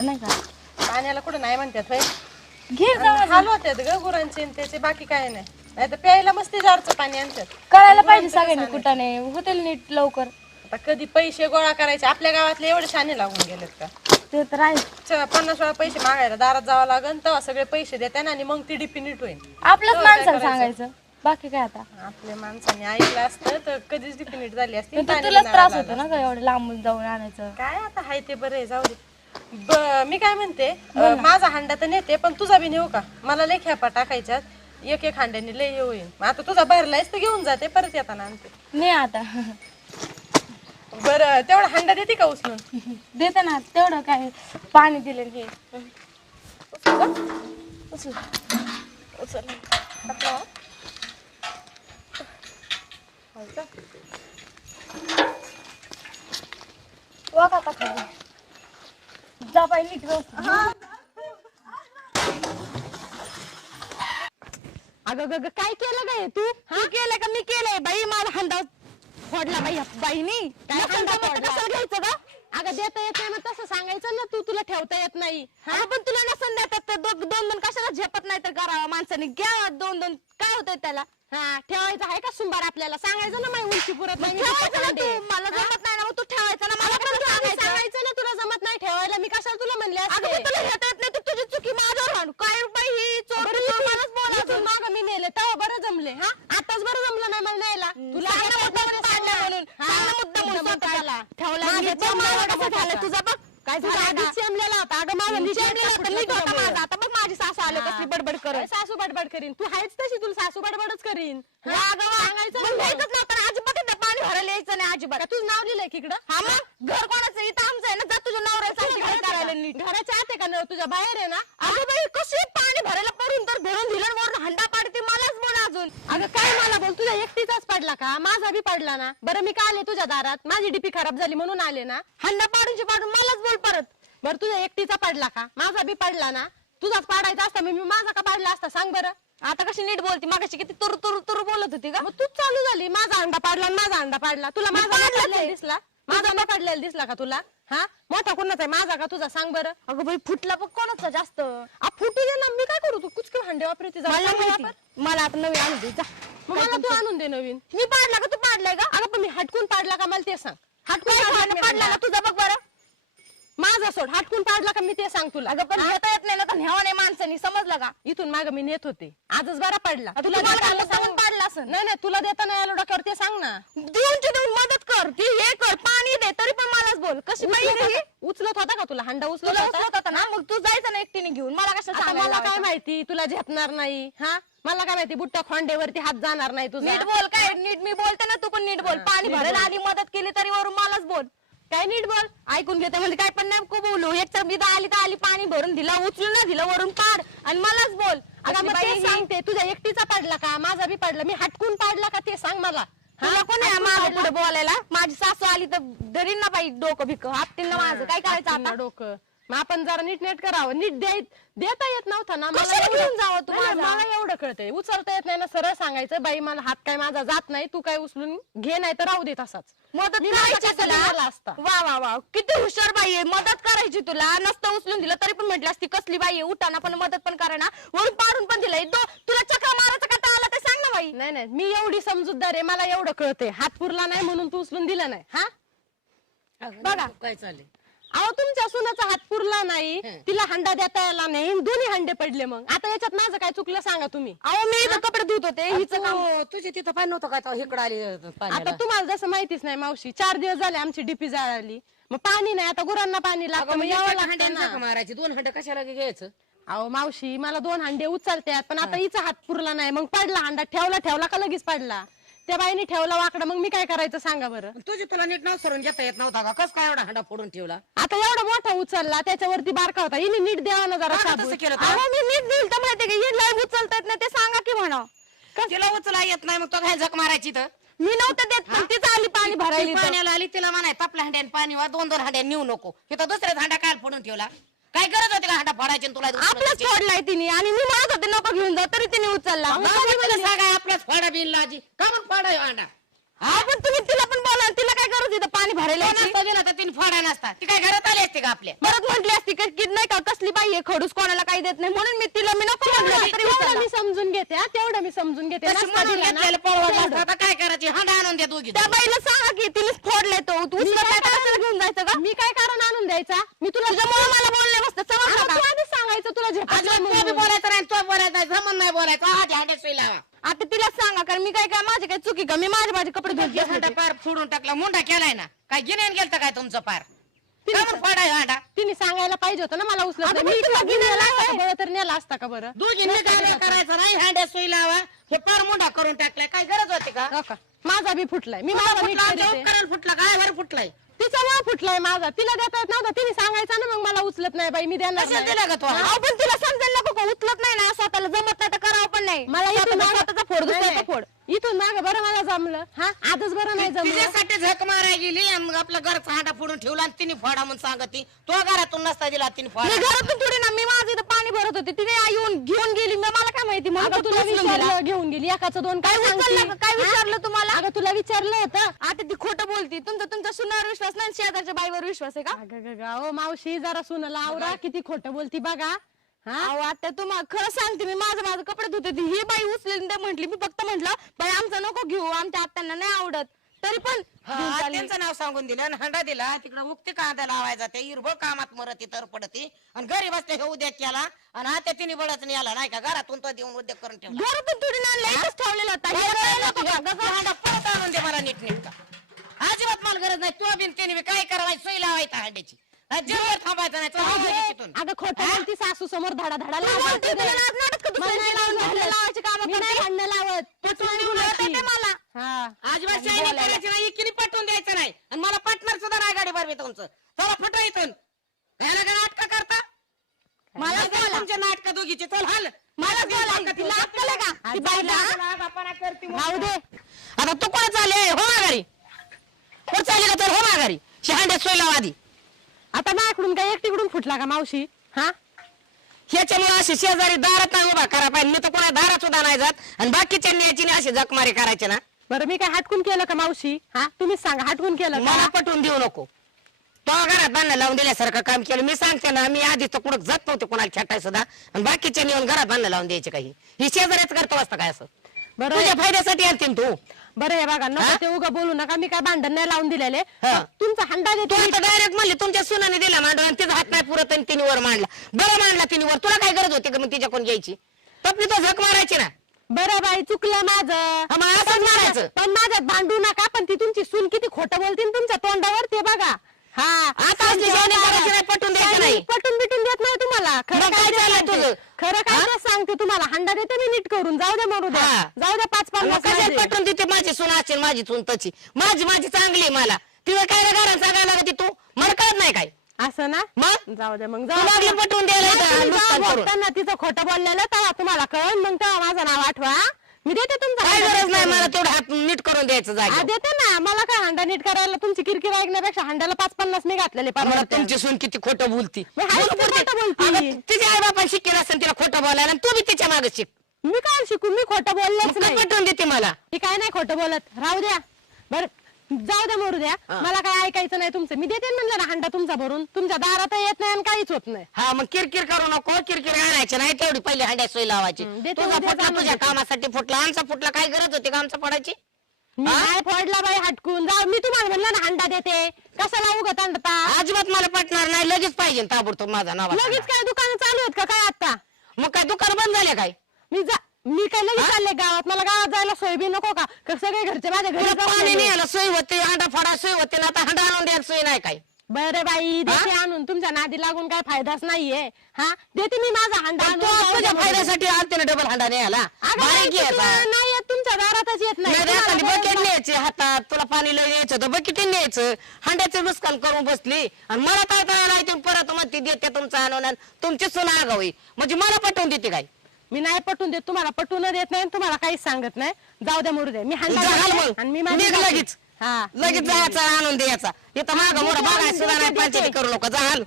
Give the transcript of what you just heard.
नाही का? पाण्याला कुठं नाही म्हणतात होय? घे जावा हाल होतात ग गुरांचे आणि त्याचे बाकी काय नाही. नाही तर प्यायला मस्ती जारचं पाणी आणतात. कळायला पाहिजे सगळ्यांनी कुठाने होतील नीट लवकर. आता कधी पैसे गोळा करायचे? आपल्या गावातले एवढे शाने लागून गेलेत का? ते तर आहे. च- पन्नास वेळा पैसे मागायला दारात जावं लागन तेव्हा सगळे पैसे देते ना आणि मग ती डिपी नीट होईल आपल्याच माणसाला सांगायचं. बाकी काय आता? आपल्या माणसाने ऐकलं असतं तर कधीच डिपी नीट झाली असती तुलाच त्रास आलं होतो ना का एवढं लांबून जाऊन आणायचं? काय आता हाय ते बरं आहे जाऊ दे. ब- मी काय म्हणते अं, माझा हांडा तर नेते पण तुझा बी नेऊ का मला लय खेपा टाकायच्यात एक एक हांड्याने लय येऊ मग आता तुझा भरलायस तर घेऊन जाते परत येताना आणते नाही आता बरं तेवढा हांडा देते का उचलून देते ना तेवढं काय पाणी दिले हे उचल. उचल. हो? हो का? काका खाली. बाई नीट. अगं ग ग, काय केलं काय तू? तू केलं का मी केलंय? बाई मला हंडा फोडला बाई बाईनी. काय हंडा फोडला. कसं घ्यायचं ग? अगं देता येत नाही मग तसं सांगायचं ना तू तुला ठेवता येत नाही. हा? पण तुला नसन देतात तर दो- दोन दोन कशाला झेपत नाही तर करावं? माणसाने घ्या दोन दोन. काय होतंय त्याला? हा. ठेवायचं आहे का सुंबार आपल्याला? सांगायचं ना माझी उंची पुरत नाही मी ठेवायचं ना. तू? मला जमत नाही ना मग तू ठेवायचं ना मला पण सांगायचं? ना ठेवायला मी कशाला तुला म्हणले अगं असते पण तुला घेता येत नाही तर तुझी चुकी माझ्यावर हाण. काय बाई ही चोर बरं, चोर इथून- मलाच बोलायचं इथून मागं मी नेले तेव्हा बरं जमले हा आताच बरं जमलं नाही मला न्यायला तुला पाडलं. म्हणून. हा, सांग ना मुद्दामून मुद्दामून स्वतः पाडला. ठेवला माझं मी. मला झालं मोठा. तुझं बघ काय तुझा झालं आधीच होता अगं माझा नाही होता, नीट होता. माझा. आता बघ माझी सासू आलं कसली बडबड करत सासू बडबड करीन तू आहेच तशी तुला सासू बडबडच करीन हा? सांगायचं मग घ्यायचंच. नव्हतं ना, अजिबात भरायला यायचं नाही अजिबात. तुझं नाव लिहिलंय की इकडं? हा मग? घर कोणाचं? इथं आमचं आहे ना. जा तुझ्या नवऱ्याचं करायला आहे नीट का? घराच्या आत आहे का न तुझ्या बाहेर आहे ना? अगं बाई कशी पाणी भरायला पडून तर भरून दिलं वरून हंडा पाडते मलाच बोल अजून. अगं काय मला बोल? तुझ्या एकटीचाच पडला का? माझा बी पडला ना. बरं मी का आले तुझ्या दारात. माझी डीपी खराब झाली म्हणून आले ना. हंडा पाडूनची पाडून मलाच बोल परत. बरं तुझ्या एकटीचा पडला का? माझा बी पडला ना. तुझाच पाडायचा असता मी मी माझा का पाडला असता? सांग बरं. आता कशी नीट बोलती? मागाशी किती तुरु तुरु तुरु बोलत होती का? मग तूच चालू झाली. माझा अंडा पाडला आणि माझा अंडा पाडला. तुला माझा पडलेला. दिसला माझा नाही पडलेला दिसला का तुला? हा? मोठा कुणाचा आहे? माझा का तुझा? सांग बरं. अगं बाई फुटला बघ कोणाचा जास्त? आ, फुटू दे ना. मी काय करू? तू कुचके भांडे वापरते मला चांगले माहिती. वापर. मला आता नवी आणून दे. जा. मग मला तू आणून दे नवीन. मी पाडला का? तू पाडलाय का? अगं पण मी हटकून पाडला का? मला ते सांग. हटकून पाडला का? ना अंडा? तुझा बघ बरं. माझा सोड हटकून पाडला का मी ते सांग तुला. अगं पण घेता येत नाही ना तर न्यावा नाही माणसानी समजलं का? इथून माग मी नेत होते. आजच बरा पडला. तुला तुम्हाला देता आलं मुद्दामून सांग. पाडला असं नाही नाही तुला देता नाही आलं डोक्यावर ते सांग ना. देऊनची देऊन मदत कर ती हे कर पाणी दे तरी पण मलाच बोल. कशी बाई उचलत ही? होता- उचलत होता का तुला? हंडा उचलत तुला होता? उचलत होता ना? मग तू जायचं ना एकटीने घेऊन? मला कशा आता मला काय माहिती? तुला झेपणार नाही. हा? मला काय माहिती? बुट्टा खोंडेवरती हात जाणार नाही तुझा. नीट बोल काय? नीट मी बोलते ना तू पण नीट बोल. पाणी नीट भरायला बोल. आधी मदत केली तरी वरून मलाच बोल. काय नीट बोल? ऐकून घेते म्हणजे काय पण नाही बोलू. एक तर इथं आली तर आली पाणी भरून दिला उचलून नाही दिलं वरून पाड. आणि मलाच बोल. अगं मग ते सांगते तुझ्या एकटीचा पडला का? माझा बी पडला. मी हटकून पाडला का ते सांग मला? तुला कोण आहे? पुढे बोलायला? माझी सासू आली तर धरीन ना बाई डोकं भिक आपटीन ना माझं. काय करायचं आता? डोकं. मग आपण जरा नीट नेट करावं. नीट द्याय देता येत नव्हता ना. मला कशाला एवढं- घेऊन जावं तू नाही, नाही, माझा? मला एवढं कळतंय. उचलता येत नाही ना सरळ सांगायचं बाई मला हात काय माझा जात नाही तू काय उचलून घे नाही तर राहू दे तसाच. मदत मी माझा करायची कसा तुला? दिलेला असता? वा वा वा. किती हुशार बाई आहे. मदत करायची तुला. नसतं उचलून दिलं तरी पण म्हटलं असती कसली बाई आहे? उठाना पण मदत पण करा ना. वरून पाडून पण दिलंय. दो- तुला चक्र मारायचा का? आला ते सांग ना बाई. नाही नाही. मी एवढी समजूतदार आहे. मला एवढं कळतंय. हात पुरला नाही म्हणून तू उचलून दिला नाही. हा? बघा. काय चाललंय? अहो तुमच्या सुनाचा हात पुरला नाही. तिला हंडा देता आला नाही. दोन्ही हंडे पडले मग. आता याच्यात माझं काय चुकलं सांगा तुम्ही. अहो मी इथं कपडे धुत होते. हिचं काम तू- तुझे तिथं पाणी नव्हतं काय इकडं आली आता पाण्याला. तुम्हाला जसं माहितीच नाही मावशी. चार दिवस झाले आमची डीपी जाळली. मग पाणी नाही. आता गुरांना पाणी लागतं. अगं मग मग यावं एका लागतं हंड्याने ना. नका मारायची. दोन हंड कशाला घ्यायचं? अहो मावशी मला दोन हांडे उचलतात पण आता हिचा हात पुरला नाही. मग पडला हांडा. ठेवला ठेवला का लगेच पडला? त्या बाईने ठेवला वाकडा मग मी काय करायचं सांगा बरं? तुझी तुला नीट नाव सरून घेता येत नव्हता का कस काय एवढा हंडा फोडून ठेवला? आता एवढा मोठा उचलला त्याच्यावरती बारका होता. हिने नीट द्यावा ना जरा का शाबूत. तसं केलं तर? अहो मी नीट दिल तर माहितीये का? हिला उचलता येत नाही ते सांगा की म्हणा तिला उचला येत नाही मग तो काय झक मारायची तर. मी नव्हतं देत पण तीच आली पाणी ती भरायला इथं. पाण्याला आली तिला म्हणाय तापल्या हंड्याने पाणी वा दोन दोन हंड्या नेऊ नको. तिथं दुसऱ्या हंडा काय फोडून ठेवला. काय गरज होती का हंडा फोडायची आणि तुला आपलाच? फोडलाय तिने आणि मी म्हणत होते नको घेऊन जा तरी तिने उचलला. मग सांगाय आपलाच फाडा बिनला आजी का म्हणून फाडा ह्यो हंडा? आपण तुम्ही तिला पण बोला तिला काय गरज इथं पाणी भरायला तो यायची? नसता दिला तर तिने फोडा नसता. ती काय घरात आली असते का आपल्या? परत म्हटली असती की की नाही का कसली बाई आहे खडूस कोणाला काही देत नाही. म्हणून मी तिला मी नको म्हटलं तरी तेवढं उचलला. मी समजून घेते हा, तेवढं मी समजून घेते. तशी नसता म्हणून दिला ना, घेतलेलं पळवायचं तेवढं. असतं, आता काय करायची? हंडा आणून द्या दोघी त्या बाईला सांगा की तिने फोडले तो. तू उचलत नाही तर कशाला घेऊन जायचं का मी काय कारण आणून द्यायचा मी तुला तुझ्यामुळे मला बोलले मस्त अगं, समजलं तू का? आधीच सांगायचं तुला झेपायचं अजिबात तो बी म्हणून. बोलायचं नाही तो बोलायचं नाही जमन नाही बोलायचं आधी हंड्या सुई लावा आता तिला सांगा कारण मी काय काय माझी काय चुकी का मी माझे माझे कपडे धुत तुमच्या हंडा पार फोडून टाकला मुंडा केलाय ना काय गिन्यान गेलता काय तुमचं पार का म्हणून फोडाय हंडा तिने सांगायला पाहिजे होतं ना मला उचलत नाही. तुला तुला गिनायला नेला असता. का? बरं तर नेला असता का बरं? दोघींनी काय करायचं नाही हंड्या सुई लावा. हे पार मुंडा करून टाकलाय. काय गरज होती का? हो का? माझा बी फुटलाय. मी माझा नीट फुटला करीते. उपकरण फुटला काय बरं फुटलाय? तिच्यामुळे फुटलाय माझा. तिला देता येत नव्हता. तिने सांगायचं ना मग मला उचलत नाही बाई मी देणार कशाला नाही. दिला का तो? अहो, पण तिला समजायला नको का? उचलत नाही ना स्वतःला जमत नाही तर करावं पण नाही. मला स्वतःचा- मागं- स्वतःचा फोड नाही, दुसऱ्याचा नाही. फोड इथून माग बरं मला जमलं? हा? आजच बरं नाही जमलं. तिच्यासाठी झक मारायला गेली आणि मग आपलं घरचा हांडा फोडून ठेवला आणि तिने फोडा म्हणून सांगती तो घरातून नसता दिला तिने मी फोडा घरातून थोडी ना मी माझं इथं पाणी भरत होते. तिने आई येऊन घेऊन गेली. मग मला काय माहिती? म्हणून अगं फक्त तुला दिला. विचारलं घेऊन गेली. एकाचं दोन काय काय सांगती? हा? विचारलं तुम्हाला? अगं तुला विचारलं होतं. आता ती खोटं बोलती. तुमचा तुमच्या सुनावर विश्वास नाही आणि शेजारच्या बाईवर विश्वास आहे का? अगं मावशी जरा सुनाला आवरा. किती खोटं बोलती बघा. हा अहो आता तुम्हाला खरं सांगते मी माझं माझं कपडे धुते ही बाई उचलेली म्हटली मी फक्त म्हंटल बाई आमचं नको घेऊ आमच्या आत्यांना नाही आवडत तरी पण घेऊन हा, चालली. त्यांचं नाव सांगून दिलं आणि हंडा दिला तिकडे मुक्ती कांदा लावायचा ते इरबळ कामात मरती तर पडती आणि घरी बसते हे उद्या केला आणि आता तिने बळच नाही आला नाही का घरातून तो देऊन उद्योग करून ठेवला घरातून थोडी ना आणलं इथंच ठेवलेलं होता हे कळलं हंडा परत आणून दे मला नीट नीट अजिबात मला गरज नाही तो बिन त्याने बी काय करायचं सोय लावायचा हंड्याची थांबायचं नाही चला, उद्या तिथून. अगं खोटं बोलती सासू समोर धडा धडा तू लावायचं बोलते, तुला रे. लाज नाही. वाटत का मला दुसऱ्याची नाही लावून लावत. लावायची कामं मी नाही करते? भांडणं लावत. तू बोलत बोलत मला. हा. अजिबात शायनिंग करायची नाही पटवून द्यायचं नाही. आणि मला पटणार सुद्धा नाही गाडी बरवी तुमचं. चला फटो इथून. याला काय नाटक करता? मला बोला. तुमचे नाटक दोघीचे. चल हाल. मला बोलायचं तिला अक्कल आहे का? ती बाईला. राहू दे. आता तू कोण चालले हो माघारी. कोण चालली का? तर हो माघारी. शहांड्या सोय लावा आधी आता माझ्याकडून काय एकटीकडून फुटला का मावशी? हा? ह्याच्यामुळे असे शेजारी दारात नाही उभा करा पाहिजे मी तर कोणा दारात सुद्धा नाही जात. आणि बाकीच्या न्यायची नाही अशी जखमारी करायचे ना. बरं मी काय हटकून केलं का मावशी? हा? तुम्हीच सांगा हटकून केलं मला पटवून देऊ नको. तो घरात बांधणं लावून दिल्यासारखं काम केलं. मी सांगते ना मी आधी तर कुठं जात नव्हते कोणाला खेटाय सुद्धा. आणि बाकीच्या नेऊन घरात बांधणं लावून द्यायचे काही. ही शेजाऱ्याच करतो असतं काय असं? बरं. तुझ्या फायद्यासाठी आणते तू. बरं आहे बघा हा? नको ते उगा बोलू नका. मी काय भांडण नाही लावून दिलेले. हा. तुमचा हंडा तू देते आता डायरेक्ट म्हणली तुमच्या सुनाने दिला मांडून आणि तिचा हात नाही पुरत आणि तिने वर मांडला. बरं मांडला तिने वर. तुला काय गरज होती का मग तिच्याकडून घ्यायची? तपली तो झक मारायची ना? बरं बाई चुकलं माझं. हा, मग असंच मारायचं. पण माझ्यात भांडू नका पण ती तुमची सून किती खोटं बोलते न तुमच्या तोंडावर ते बघा. हा. आता असली शहाणी करायची नाही, द्यायचं. पटून बिटून देत नाही तुम्हाला. खरं मग काय काय ते चाललंय सांगते. तुझं? खरं काय हा? ते तुम्हाला हंडा देते मी नीट करून. जाऊ दे मरू द्या हा. जाऊ द्या पाच पन्नास कशाला देते माझी सून असेल माझी सून तशी. माझी माझी चांगली आहे मला. तिला काय रे घरात सांगायला लागते तू? मला कळत नाही काय. असं ना? मग? जाऊ दे मग जाऊ पटवून द्यायला नाही, तुम्ही नुकसान करून. तिचं खोटं बोललेलं तेव्हा तुम्हाला कळण मग तेव्हा माझं नाव आठवा. मी देते तुमचा काय गरज नाही. मला तेवढं हात नीट करून द्यायचं हा, जागे देते ना. मला काय हंडा नीट करायला तुमची किरकिर ऐकण्यापेक्षा हंड्याला पाच पन्नास मी घातलेले मला परवडते. तुमची सून किती खोटं बोलती. मग हाय बोलू किती. खोटं बोलती? अगं, तिच्या आई बापा शिकेल असेल तिला खोटं बोलायला आणि तू बी तिच्यामागे शिक. मी काय शिकू? मी खोटं बोललेच नाही. पटवून देते मला. मी काय नाही खोटं बोलत. राहू द्या. बर. जाऊ द्या मरू द्या. हा. मला काय ऐकायचं नाही तुमचं. मी देते म्हणलं ना हंडा तुमचा भरून. तुमच्या दारात येत नाही आणि काहीच होत नाही. हा मग किरकिर करू नको. किरकिर आणायची नाही. तेवढी पहिली हंड्या सोय लावायची. देते तुझा उद्या फुटला जाणून तुझ्या. कामासाठी फुटला. आमचा फुटला काय गरज होती का आमचा पडायची? मी काय फोडला बाई हटकून. जाऊ मी तुम्हाला म्हणलं ना हंडा देते. कशाला उगत अंडता अजिबात मला पटणार नाही. लगेच पाहिजे ताबडतोब माझा नाव लगेच काय दुकान चालू आहेत का? काय आता मग काय दुकान बंद झाले काय? मी जा मी काय लगेच चालले गावात? मला गावात जायला सोयबीन नको का? का सगळे घरचे माझ्या घरी तुला पाणी नाही आलं सोय होते अंडा फडा सोय होते ना आता हंडा आणून द्यायला सोय नाही काय. बरं बाई देते आणून. तुमच्या नादी लागून काय फायदाच नाहीये. हा? देते मी माझा हंडा पण आणून तू जाऊ तुझ्या द्या फायद्यासाठी आणते ना डबल हंडा नाही आला अगं बारीक नाही येत तुमच्या दारातच येत नाही. तुम्हाला बकेट न्यायची हातात. तुला पाणी लय न्यायचं तर बकेट न्यायचं. हंड्याचं नुकसान करून बसली. आणि मला काय तुम्ही परत मग ती देते तुमचं आणून आणि तुमची सुन आगावी. म्हणजे मला पटवून देते काय? मी नाही पटून देत तुम्हाला पटवून देत नाही तुम्हाला काहीच सांगत नाही. जाऊ द्या मरू दे मी हंडा जा देते मग. आणि मी माझी निघ जाते. लगेच. हा. लगेच जायचा आणून द्यायचा. इथं माग मोठं बघायचं सुद्धा नाही पंचायती करू नको. जा हाल